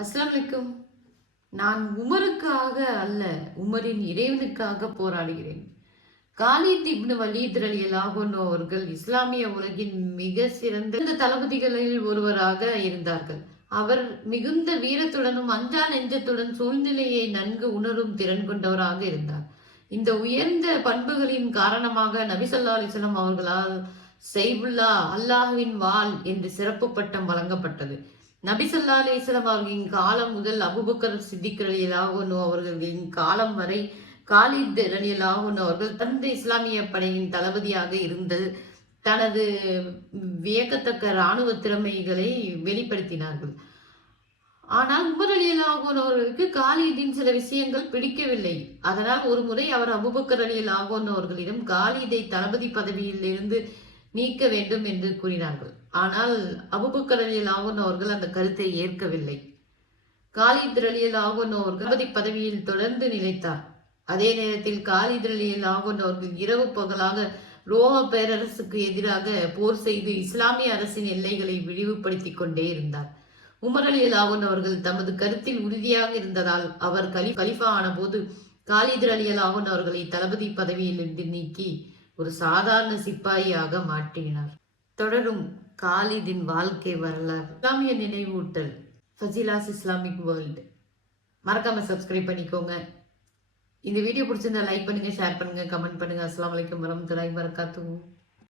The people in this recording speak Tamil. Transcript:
அஸ்ஸலாமு அலைக்கும். நான் உமருக்காக அல்ல, உமரின் இறைவனுக்காக போராடுகிறேன். காலித் இப்னு வலீத் ரலியல்லாஹு அன்ஹு அவர்கள் இஸ்லாமிய உலகின் மிக சிறந்த தளபதிகளில் ஒருவராக இருந்தார்கள். அவர் மிகுந்த வீரத்துடனும் அஞ்சா நெஞ்சத்துடன் சூழ்நிலையை நன்கு உணரும் திறன் கொண்டவராக இருந்தார். இந்த உயர்ந்த பண்புகளின் காரணமாக நபி ஸல்லல்லாஹு அலைஹி வஸல்லம் அவர்களால் செய்ஃபுல்லா அல்லாஹ்வின் வாள் என்று சிறப்பு பட்டம் வழங்கப்பட்டது. நபி ஸல்லல்லாஹு அலைஹி வஸல்லம் அவர்களின் காலம் முதல் அபூபக்கர் சித்திக் ரலியல்லாஹு அன்ஹு அவர்களின் காலம் வரை காலித் ரலியல்லாஹு அன்ஹு அவர்கள் தந்த இஸ்லாமிய படையின் தளபதியாக இருந்து தனது வியக்கத்தக்க இராணுவ திறமைகளை வெளிப்படுத்தினார்கள். ஆனால் உமர் ரலியல்லாஹு அன்ஹு அவர்களுக்கு காலிதின் சில விஷயங்கள் பிடிக்கவில்லை. அதனால் ஒரு முறை அவர் அபூபக்கர் ரலியல்லாஹு அன்ஹு அவர்களிடம் காலிதை தளபதி பதவியில் இருந்து நீக்க வேண்டும் என்று கூறினார்கள். ஆனால் அபூபக்கர் ரலியல்லாஹு அன்ஹு அவர்கள் அந்த கருத்தை ஏற்கவில்லை. காலித் ரலியல்லாஹு அன்ஹு அவர்கள் தளபதி பதவியில் தொடர்ந்து நிலைத்தார். அதே நேரத்தில் காலித் ரலியல்லாஹு அன்ஹு அவர்கள் இரவு பகலாக ரோம பேரரசுக்கு எதிராக போர் செய்து இஸ்லாமிய அரசின் எல்லைகளை விரிவுபடுத்திக் கொண்டே இருந்தார். உமர் ரலியல்லாஹு அன்ஹு அவர்கள் தமது கருத்தில் உறுதியாக இருந்ததால் அவர் கலிஃபா ஆனபோது காலித் ரலியல்லாஹு அன்ஹு அவர்களை தளபதி பதவியிலிருந்து நீக்கி ஒரு சாதாரண சிப்பாயியாக மாற்றினார். தொடரும் காலிதின் வாழ்க்கை வரலாறு. இஸ்லாமிய நினைவூட்டல். ஃபசிலாஸ் இஸ்லாமிக் வேர்ல்டு. மறக்காம சப்ஸ்கிரைப் பண்ணிக்கோங்க. இந்த வீடியோ பிடிச்சிருந்தா லைக் பண்ணுங்க, ஷேர் பண்ணுங்க, கமெண்ட் பண்ணுங்க. அஸ்ஸலாமு அலைக்கும் வரஹ்மத்துல்லாஹி வபரகாத்துஹு.